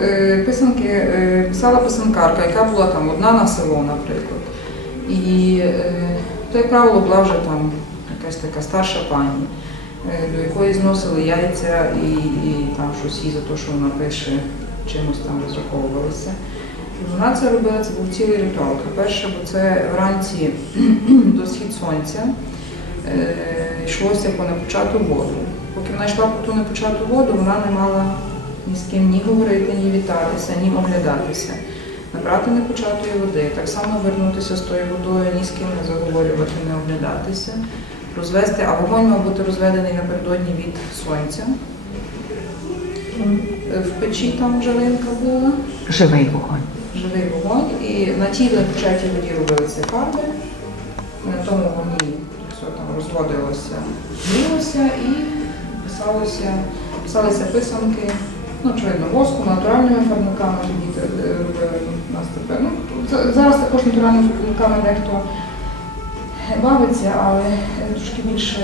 Е, Писанки е, писала писанкарка, яка була там одна на село, наприклад. І е, то, як правило, була вже там якась така старша пані, до якої зносили яйця і, і там щось їй за те, що вона пише, чимось там розраховувалися. Вона це робила, це був цілий ритуал. По-перше, бо це вранці до схід сонця йшлося по непочату воду. Поки вона йшла по ту непочату воду, вона не мала ні з ким ні говорити, ні вітатися, ні оглядатися. Набрати непочатої води, так само вернутися з тою водою, ні з ким не заговорювати, не оглядатися, розвести, а вогонь мав бути розведений напередодні від сонця. В печі там жалинка була Живий вогонь. живий вогонь, і на тій початій воді робилися фарби, на тому вогні все там розводилося, грілося і писалося, писалися писанки, ну, очевидно, воском, натуральними фарбниками тоді е, у нас тепер. Ну, зараз також натуральними фарбниками дехто бавиться, але е, трошки більше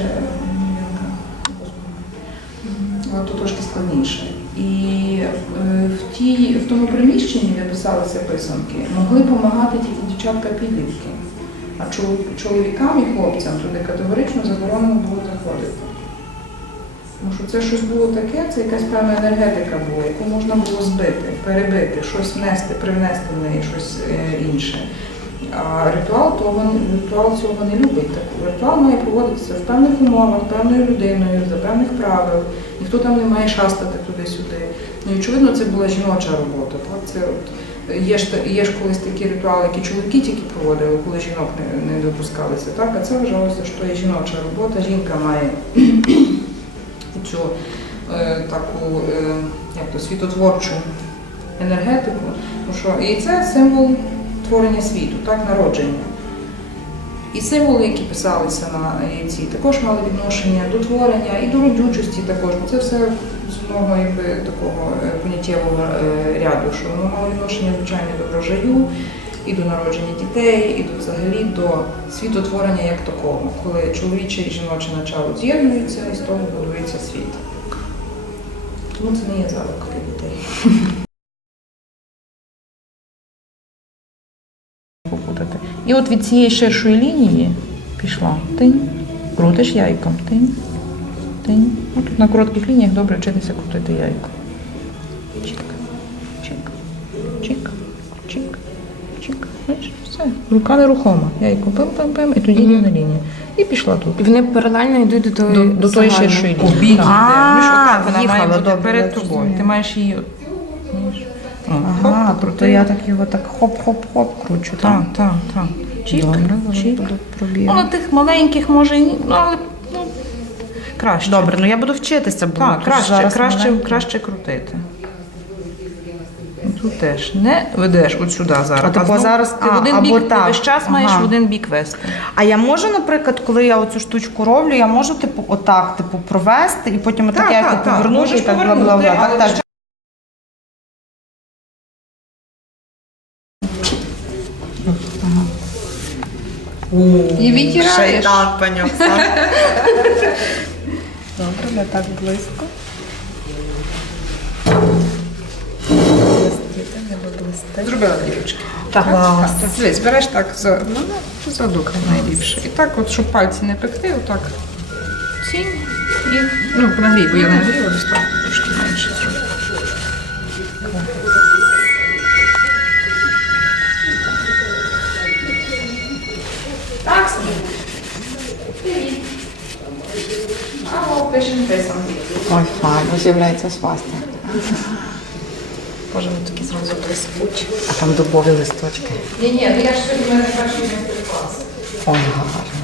е, то трошки складніше. І е, в, тій, в тому приміщенні, де писалися писанки, могли допомагати тільки дівчатка-підлітки. А чоловікам і хлопцям туди категорично заборонено було заходити. Тому що це щось було таке, це якась певна енергетика була, яку можна було збити, перебити, щось внести, привнести в неї щось е, інше. А ритуал, того, ритуал цього не любить. Так, Ритуал має проводитися в певних умовах, певною людиною, за певних правил. Ніхто там не має шастати туди-сюди. Ну, очевидно, це була жіноча робота. Так? Це от, є, ж, є ж колись такі ритуали, які чоловіки тільки проводили, коли жінок не, не допускалися. Так? А це вважалося, що є жіноча робота. Жінка має цю е, таку е, як то, світотворчу енергетику. Тому що яйце символ творення світу, так, народження. І символи, які писалися на яйці, також мали відношення до творення і до родючості також. Це все з одного якби, такого е, поняттєвого ряду, що воно мало відношення, звичайно, до врожаю, і до народження дітей, і до взагалі до світотворення як такого, коли чоловіче і жіноче начало з'єднуються і з того будується світ. Тому це не є залог для дітей. І от від цієї ширшої лінії пішла. Тинь. Крутиш яйком. Тинь. Тинь. От на коротких лініях добре вчитися крутити яйко. Все. Рука нерухома. Яйко пим-пим-пим, і тоді рівна лінія. І пішла тут. І вони паралельно йдуть до тої До, до тої загальної. ширшої лінії. Так. йде. Ну, що так, вона має бути добре, перед я тобою. Ти маєш її. от, знаєш, о, Ага, хоп, я так його так хоп-хоп-хоп кручу. Так, так, так. Чик, Добре, зараз чик. буду Ну, пробігати. на тих маленьких може і ні, ну, але ну, краще. Добре, ну я буду вчитися, бо Так, краще, краще, краще крутити. Ну, Тут теж не ведеш от сюди зараз. А типу знов- зараз ти в один або бік, так. ти весь час маєш Ага. в один бік вести. А я можу, наприклад, коли я оцю штучку роблю, я можу типу отак, типу, провести і потім отак Так, я так, так. повернути Можеш і так повернути, бла-бла-бла. але Так, так. І відтираєш. Добре, не так близько. Зробила дві. Так, клас. Дивись, береш так за, ну, ну, за дух найліпше. І так, от, щоб пальці не пекти, отак цінь і ну, нагрій, бо я нагріла, достатньо трошки менше зробити. Так. Привіт. Або пишемо писанки. Ой, файно, з'являється свастя. Боже, ми такі зразу блискучі. А там дубові листочки. Ні, ні, ну я ж сьогодні в мене перший майстер-клас. Ой, гарно.